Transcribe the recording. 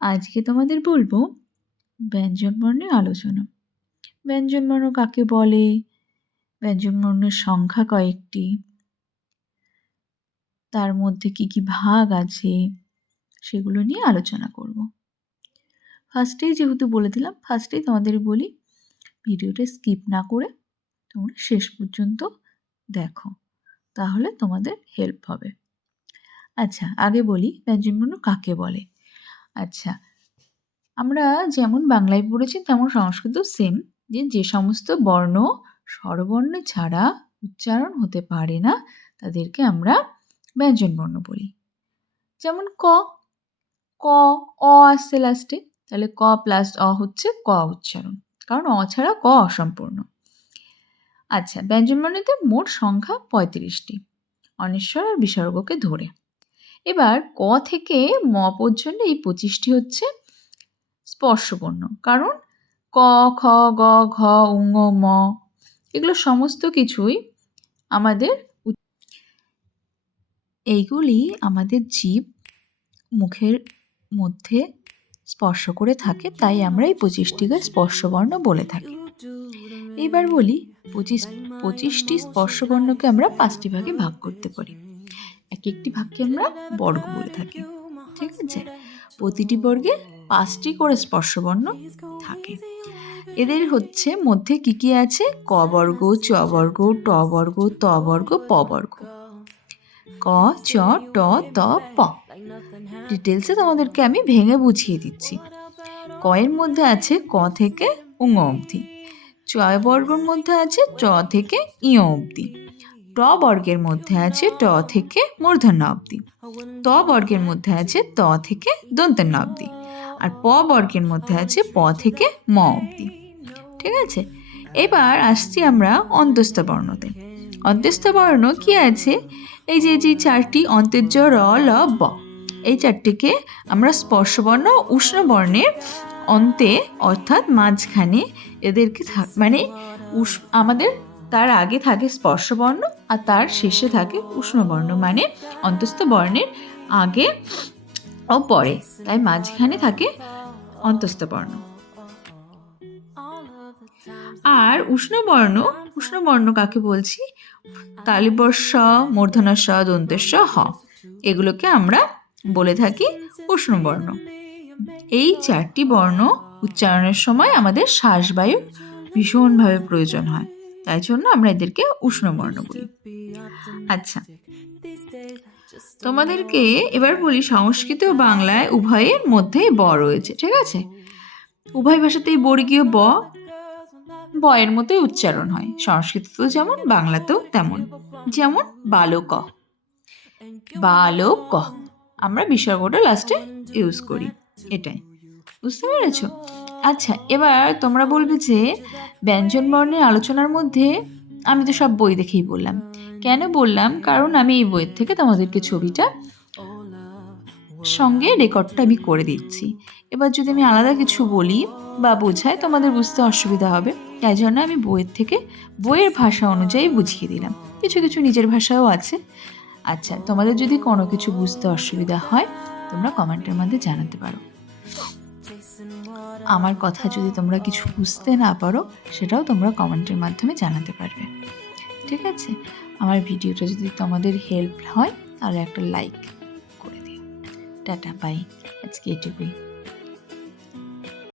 আজকে তোমাদের বলব ব্যঞ্জনবর্ণের আলোচনা। ব্যঞ্জনবর্ণ কাকে বলে? ব্যঞ্জনবর্ণের সংখ্যা কয়েকটি? তার মধ্যে কি কি ভাগ আছে? সেগুলো নিয়ে আলোচনা করব। ফার্স্টেই যেহেতু বলে দিলাম, ফার্স্টেই তোমাদের বলি, ভিডিওটা স্কিপ না করে তোমরা শেষ পর্যন্ত দেখো, তাহলে তোমাদের হেল্প হবে। আচ্ছা আগে বলি ব্যঞ্জনবর্ণ কাকে বলে? আচ্ছা। আমরা যেমন বাংলায় পড়েছি, তেমন সংস্কৃত সেম যে যে সমস্ত বর্ণ, স্বরবর্ণ ছাড়া উচ্চারণ হতে পারে না, তাদেরকে আমরা ব্যঞ্জনবর্ণ বলি। যেমন ক ক, অ আসছে লাস্টে তাহলে ক প্লাস অ হচ্ছে ক উচ্চারণ, কারণ অ ছাড়া ক অসম্পূর্ণ। আচ্ছা ব্যঞ্জনবর্ণেতে মোট সংখ্যা পঁয়ত্রিশটি অনিশ্বর আর বিসর্গকে ধরে। এবার ক থেকে ম পর্যন্ত এই পঁচিশটি হচ্ছে স্পর্শবর্ণ। কারণ ক, খ, গ, ঘ উঙ ম এগুলো সমস্ত কিছুই আমাদের এইগুলি আমাদের জীব মুখের মধ্যে স্পর্শ করে থাকে, তাই আমরা এই পঁচিশটিকে স্পর্শবর্ণ বলে থাকি। এইবার বলি পঁচিশ, পঁচিশটি স্পর্শবর্ণকে আমরা পাঁচটি ভাগে ভাগ করতে পারি। এক একটি ভাগকে আমরা বর্গ বলে থাকি, ঠিক আছে? প্রতিটি বর্গে পাঁচটি করে স্পর্শবর্ণ থাকে। এদের হচ্ছে মধ্যে কি কি আছে? ক বর্গ, চ বর্গ, ট বর্গ, ত বর্গ, প বর্গ। ক, চ, ট, ত, প। ডিটেলসে তোমাদেরকে আমি ভেঙে বুঝিয়ে দিচ্ছি। ক এর মধ্যে আছে ক থেকে উঙ অবধি। চ বর্গর মধ্যে আছে চ থেকে ইয় অবধি। ট বর্গের মধ্যে আছে ট থেকে মূর্ধন্য অবধি। ত বর্গের মধ্যে আছে ত থেকে দন্তন্য অবধি। আর প বর্গের মধ্যে আছে প থেকে ম অবধি। ঠিক আছে? এবার আসছি আমরা অন্তস্থ বর্ণতে। অন্তস্থ বর্ণ কি আছে? এই যে যে চারটি অন্তেজ র, ল, ব, এই চারটিকে আমরা স্পর্শবর্ণ উষ্ণ বর্ণের অন্তে অর্থাৎ মাঝখানে এদেরকে থাক মানে আমাদের তার আগে থাকে স্পর্শবর্ণ আর তার শেষে থাকে উষ্ণবর্ণ মানে অন্তস্থ বর্ণের আগে ও পরে। তাই মাঝখানে থাকে অন্তস্থ বর্ণ। আর উষ্ণবর্ণ উষ্ণবর্ণ কাকে বলছি? তালিবর্ষ মূর্ধনস্ব দন্তেস্ব হ। এগুলোকে আমরা বলে থাকি উষ্ণবর্ণ। এই চারটি বর্ণ উচ্চারণের সময় আমাদের শ্বাসবায়ু ভীষণভাবে প্রয়োজন হয়। তাই জন্য আমরা এদেরকে উষ্ণবর্ণ বলি। আচ্ছা তোমাদেরকে এবার বলি সংস্কৃত ও বাংলায় উভয়ের মধ্যেই ব রয়েছে, ঠিক আছে? উভয় ভাষাতেই বর্গীয় ব বয়ের মতোই উচ্চারণ হয়। সংস্কৃততেও যেমন, বাংলাতেও তেমন। যেমন, বালক। বালক। আমরা বিসর্গটা লাস্টে ইউজ করি। এটাই। বুঝতে পেরেছ? আচ্ছা এবার তোমরা বলবে যে ব্যঞ্জন বর্ণের আলোচনার মধ্যে আমি তো সব বই দেখেই বললাম। কেন বললাম? কারণ আমি এই বইয়ের থেকে তোমাদেরকে ছবিটা সঙ্গে রেকর্ডটা আমি করে দিচ্ছি। এবার যদি আমি আলাদা কিছু বলি বা বোঝাই, তোমাদের বুঝতে অসুবিধা হবে। তাই জন্য আমি বইয়ের থেকে বইয়ের ভাষা অনুযায়ী বুঝিয়ে দিলাম। কিছু কিছু নিজের ভাষাও আছে। আচ্ছা তোমাদের যদি কোনো কিছু বুঝতে অসুবিধা হয়, তোমরা কমেন্টের মধ্যে জানাতে পারো। আমার কথা যদি তোমরা কিছু বুঝতে না পারো, সেটাও তোমরা কমেন্টের মাধ্যমে জানাতে পারবে। ঠিক আছে? আমার ভিডিওটা যদি তোমাদের হেল্প হয়, তাহলে একটা লাইক করে দিও। টাটা বাই আজকে এটুকুই।